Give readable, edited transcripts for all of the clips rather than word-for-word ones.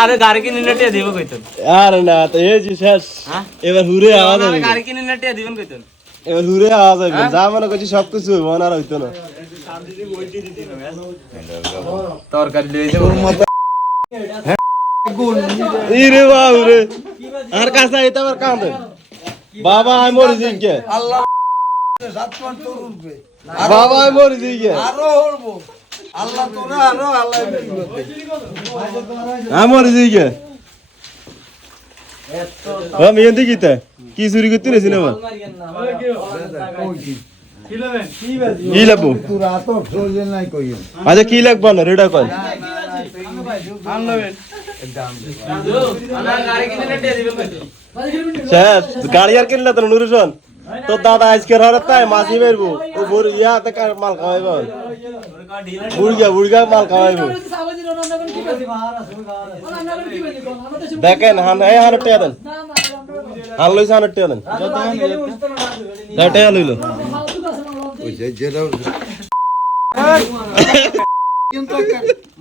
আরে গাড়ি কিনে নেটে দিব কইতেন আরে না তো এই যে শেষ এবার হুরে আওয়াজ হবে গাড়ি কিনে নেটে দিবেন কইতেন এবার হুরে আওয়াজ হবে যা মনে করছি সব কিছু হইব না আর হইতো না তরকারি লইছে ইরে বাবু রে আর কাছে আইতে আবার কাঁদে বাবা আমি মরি যাই কে আল্লাহ সাতমান তোর উঠবে বাবা আমি মরি যাই কে আরো হলবো আল্লাহ তোরা আরো আল্লাহ আমি মরি যাই কে আমি এন্দি কিতে কি চুরি করতে রেছি না বা কি লাগবো তোরা তো প্রয়োজন নাই কইও আচ্ছা কি লাগবো না রেডা কর গাড়ি কিনে নেটে দিবেন কইতেন শেষ গাড়ি আর কিনলে তো নুরুশন তোর দাদা আজকে হরে তাই মাছি মারবো ও বুড় ইয়াতে মাল খাওয়াইব বুড়গা মাল খাওয়াইব দেখেন হান এই হান টিয়া দেন হান লইছে হান টিয়া দেন টিয়া লইলো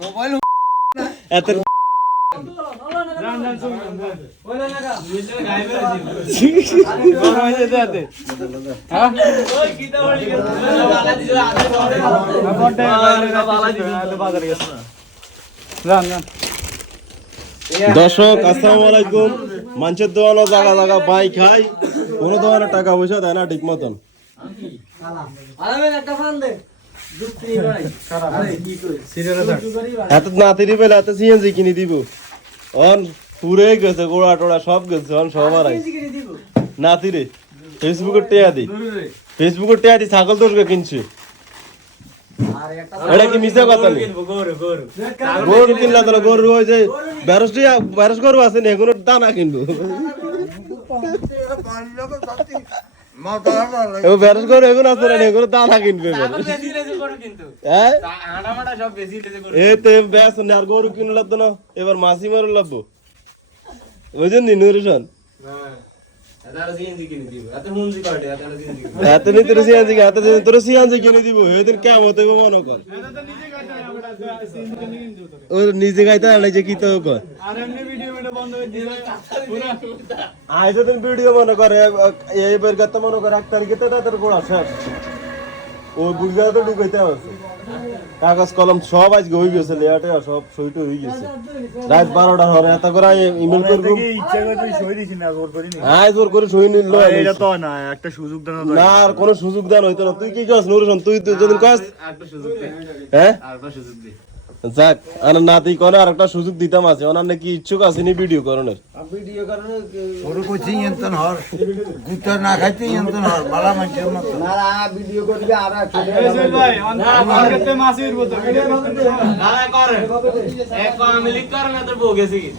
মোবাইল এত দর্শক আসসালামু আলাইকুম মানুষের দোকানও জায়গা জায়গা বাই খাই কোনো দোকানে টাকা পয়সা দেয় না ঠিক মতন এত নাতিরি পেলে এত সিএনজি কিনে দিব অন পুরে গেছে গোড়া টোড়া সব গেছে অন সবার নাতিরে ফেসবুকের টেয়া দি ফেসবুকের টেয়া দি ছাগল তোরকে কিনছে এটা কি মিশা কথা নেই গরু কিনলা তো গরু ওই যে বেরস গরু আছে না এগুলো দানা কিনবো বেরস গরু এগুলো আছে না এগুলো দানা কিনবে এতে বেশ আর গরু কিনলা তো না এবার মাসি মারু লাগবো বুঝছেন নি নুরুশন এত নি তোর সিএনজি এত তোর সিএনজি কিনে দিব এদিন কেমন হতে মনে কর ও নিজে গাইতে আলাই যে কি তো কর আজ দিন ভিডিও মনে করে এইবার গত মনে করে 1 তারিখে তো তাদের গোড়া শেষ ও বুঝগা তো ঢুকাইতে আছে কাগজ কলম সব আজকে হয়ে গেছে লেয়াটে সব সইটো হয়ে গেছে রাত 12টা হবে এত করে ইমেল করব ইচ্ছা করে তুই সই দিছিস না জোর করিনি জোর করে সই নিল এটা তো না একটা সুযোগ দাও না আর কোনো সুযোগ দান হইতো না তুই কি কস নুরুশন তুই যদি কস আরেকটা সুযোগ দে হ্যাঁ আরেকটা সুযোগ দে যাক আর নাতি কোন আরেকটা সুযোগ দিতাম আছে ওনার নাকি ইচ্ছুক আছে নি ভিডিও করনের ভিডিও করনে ওর কোচিং এন্তন হর গুতা না খাইতে এন্তন হর বালা মানুষের মত না ভিডিও করবি আর ভাই অনকে মাসির মতো ভিডিও না করে এক ফ্যামিলি কর না তো বউ গেছে কি